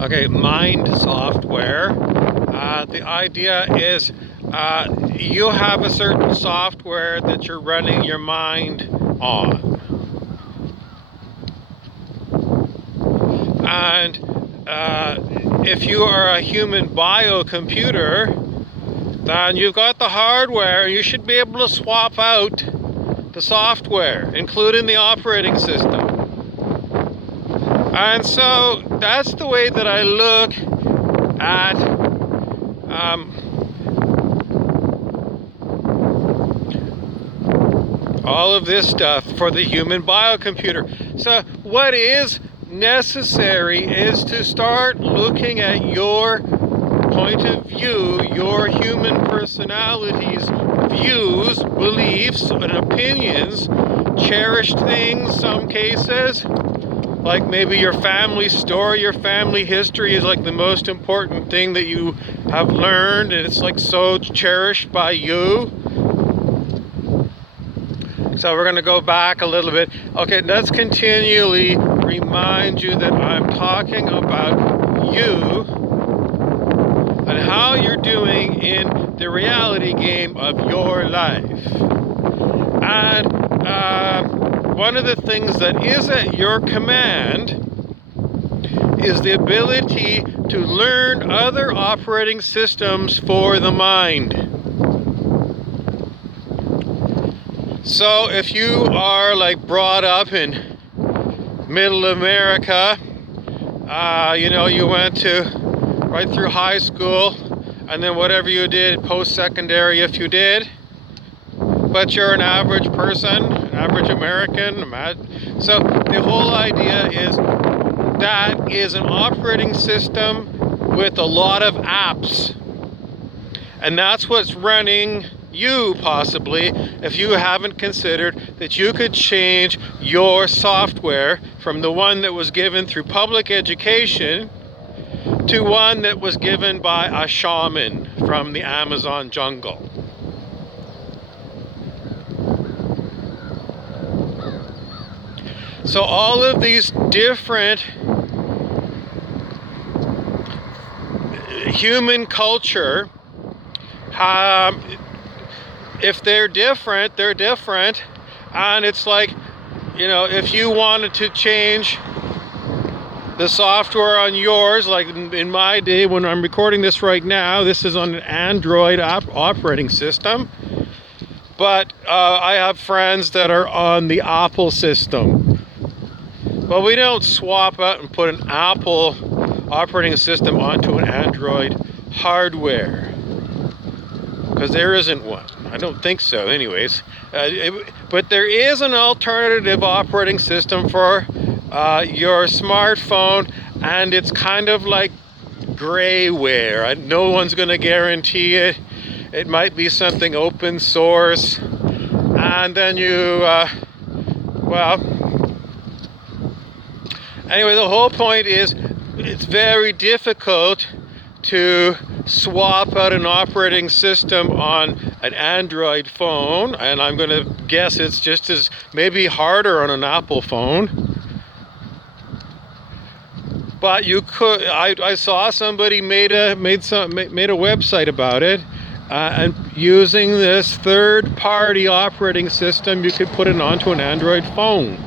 Okay, mind software. The idea is you have a certain software that you're running your mind on. And if you are a human biocomputer, then you've got the hardware. You should be able to swap out the software, including the operating system. And so that's the way that I look at all of this stuff for the human biocomputer. So what is necessary is to start looking at your point of view, your human personalities, views, beliefs, and opinions, cherished things, some cases, like maybe your family story, your family history is like the most important thing that you have learned, and it's like so cherished by you. So we're going to go back a little bit. Okay, let's continually remind you that I'm talking about you and how you're doing in the reality game of your life. And one of the things that is at your command is the ability to learn other operating systems for the mind. So if you are like brought up in middle America, you went to right through high school, and then whatever you did post-secondary if you did, but you're an average person, an average American. So the whole idea is that is an operating system with a lot of apps, and that's what's running you, possibly, if you haven't considered that you could change your software from the one that was given through public education to one that was given by a shaman from the Amazon jungle. So all of these different human culture, if they're different, they're different. And it's like, if you wanted to change the software on yours, like in my day when I'm recording this right now, this is on an Android operating system. But I have friends that are on the Apple system. Well, we don't swap out and put an Apple operating system onto an Android hardware, because there isn't one. I don't think so anyways. But there is an alternative operating system for your smartphone, and it's kind of like grayware. No one's going to guarantee it. It might be something open source. And then anyway, the whole point is it's very difficult to swap out an operating system on an Android phone, and I'm going to guess it's just as maybe harder on an Apple phone. But you could. I saw somebody made a website about it, and using this third-party operating system, you could put it onto an Android phone,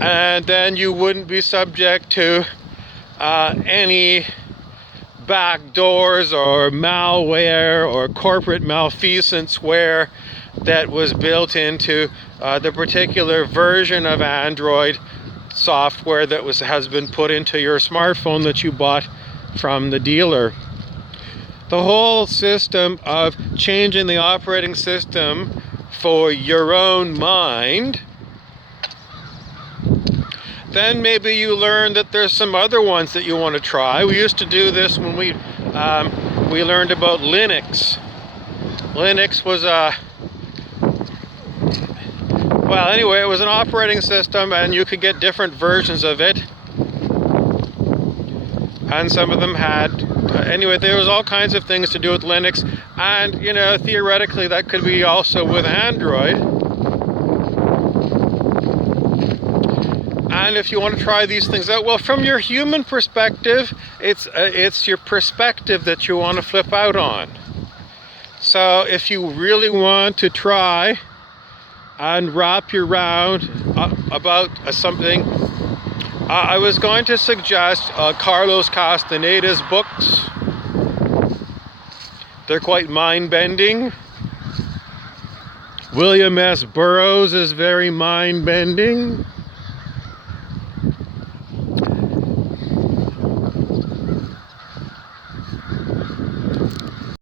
and then you wouldn't be subject to any backdoors or malware or corporate malfeasanceware that was built into the particular version of Android software that has been put into your smartphone that you bought from the dealer. The whole system of changing the operating system for your own mind. Then maybe you learn that there's some other ones that you want to try. We used to do this when we learned about Linux. Linux was it was an operating system, and you could get different versions of it. And some of them had, there was all kinds of things to do with Linux. And, theoretically that could be also with Android. And if you want to try these things out, well, from your human perspective, it's your perspective that you want to flip out on. So if you really want to try and wrap your round about something, I was going to suggest Carlos Castaneda's books. They're quite mind-bending. William S. Burroughs is very mind-bending.